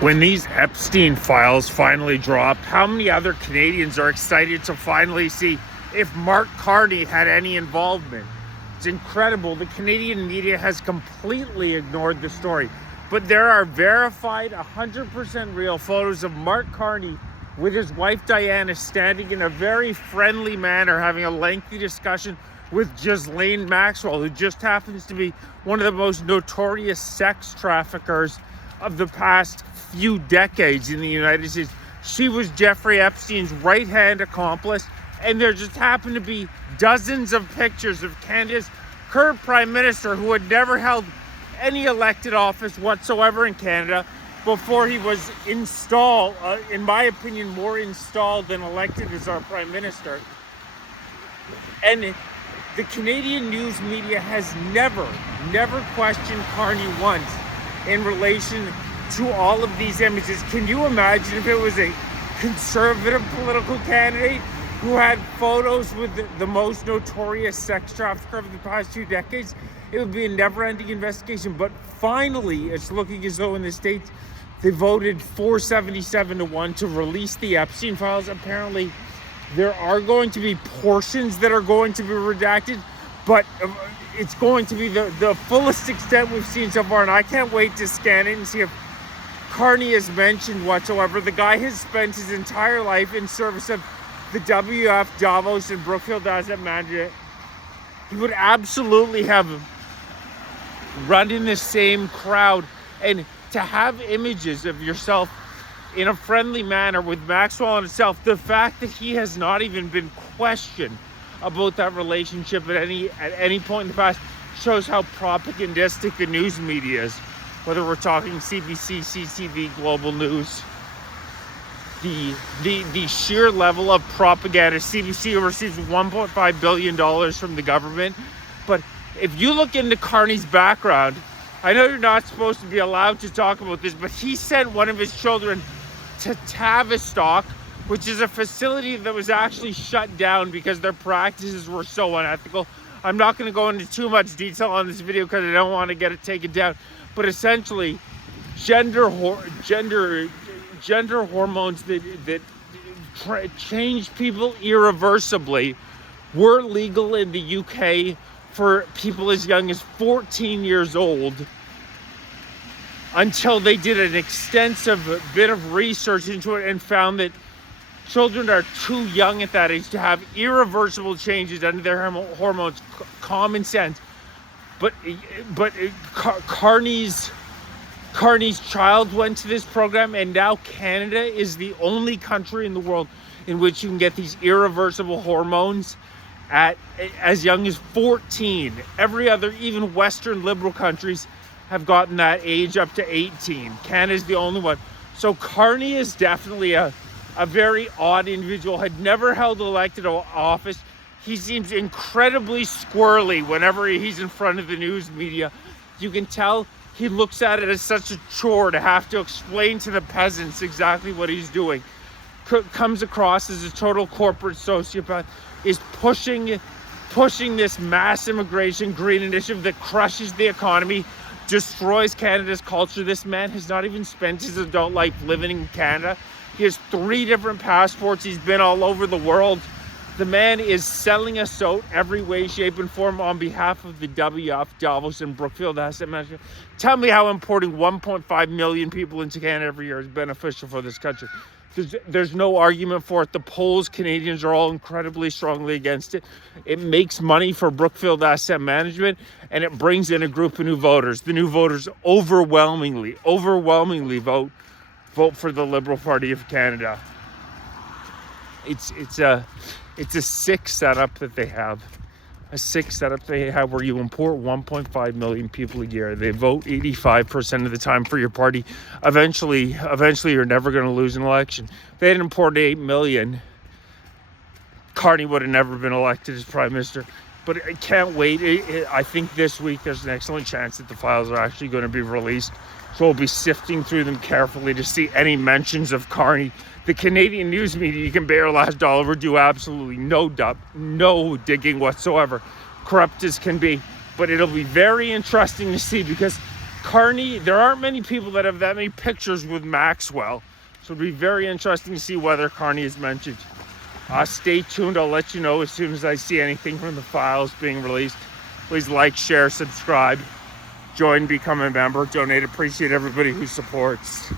When these Epstein files finally drop, how many other Canadians are excited to finally see if Mark Carney had any involvement? It's incredible. The Canadian media has completely ignored the story. But there are verified, 100% real photos of Mark Carney with his wife Diana standing in a very friendly manner, having a lengthy discussion with Ghislaine Maxwell, who just happens to be one of the most notorious sex traffickers of the past few decades in the United States. She was Jeffrey Epstein's right-hand accomplice, and there just happened to be dozens of pictures of Canada's current Prime Minister, who had never held any elected office whatsoever in Canada before he was installed, in my opinion, more installed than elected as our Prime Minister. And the Canadian news media has never questioned Carney once in relation to all of these images. Can you imagine if it was a conservative political candidate who had photos with the most notorious sex trafficker of the past 2 decades? It would be a never-ending investigation. But finally, it's looking as though in the States, they voted 477-1 to release the Epstein files. Apparently, there are going to be portions that are going to be redacted, but it's going to be the fullest extent we've seen so far, and I can't wait to scan it and see if Carney is mentioned whatsoever. The guy has spent his entire life in service of the WF, Davos, and Brookfield Asset Management. He would absolutely have run in the same crowd, and to have images of yourself in a friendly manner with Maxwell and himself, the fact that he has not even been questioned about that relationship at any point in the past shows how propagandistic the news media is. Whether we're talking CBC, CTV, Global News, the sheer level of propaganda. CBC receives $1.5 billion from the government. But if you look into Carney's background, I know you're not supposed to be allowed to talk about this, but he sent one of his children to Tavistock, which is a facility that was actually shut down because their practices were so unethical. I'm not going to go into too much detail on this video because I don't want to get it taken down. But essentially, gender hormones that change people irreversibly were legal in the UK for people as young as 14 years old, until they did an extensive bit of research into it and found that children are too young at that age to have irreversible changes under their hormones. Common sense. But Carney's child went to this program, and now Canada is the only country in the world in which you can get these irreversible hormones at as young as 14. Every other, even Western liberal countries, have gotten that age up to 18. Canada's the only one. So Carney is definitely a very odd individual, had never held elected office. He seems incredibly squirrely whenever he's in front of the news media. You can tell he looks at it as such a chore to have to explain to the peasants exactly what he's doing. Comes across as a total corporate sociopath, is pushing this mass immigration green initiative that crushes the economy, destroys Canada's culture. This man has not even spent his adult life living in Canada. He has 3 different passports. He's been all over the world. The man is selling us out every way, shape, and form on behalf of the WF, Davos, and Brookfield Asset Management. Tell me how importing 1.5 million people into Canada every year is beneficial for this country. There's no argument for it. The polls, Canadians are all incredibly strongly against it. It makes money for Brookfield Asset Management, and it brings in a group of new voters. The new voters overwhelmingly vote for the Liberal Party of Canada. It's a sick setup that they have. Where you import 1.5 million people a year. They vote 85% of the time for your party. Eventually you're never going to lose an election. If they had imported 8 million, Carney would have never been elected as Prime Minister. But I can't wait. I think this week there's an excellent chance that the files are actually going to be released. So we'll be sifting through them carefully to see any mentions of Carney. The Canadian news media, you can bear your last dollar, do absolutely no digging whatsoever. Corrupt as can be. But it'll be very interesting to see, because Carney, there aren't many people that have that many pictures with Maxwell. So it'll be very interesting to see whether Carney is mentioned. Stay tuned. I'll let you know as soon as I see anything from the files being released. Please like, share, subscribe, join, become a member, donate. Appreciate everybody who supports.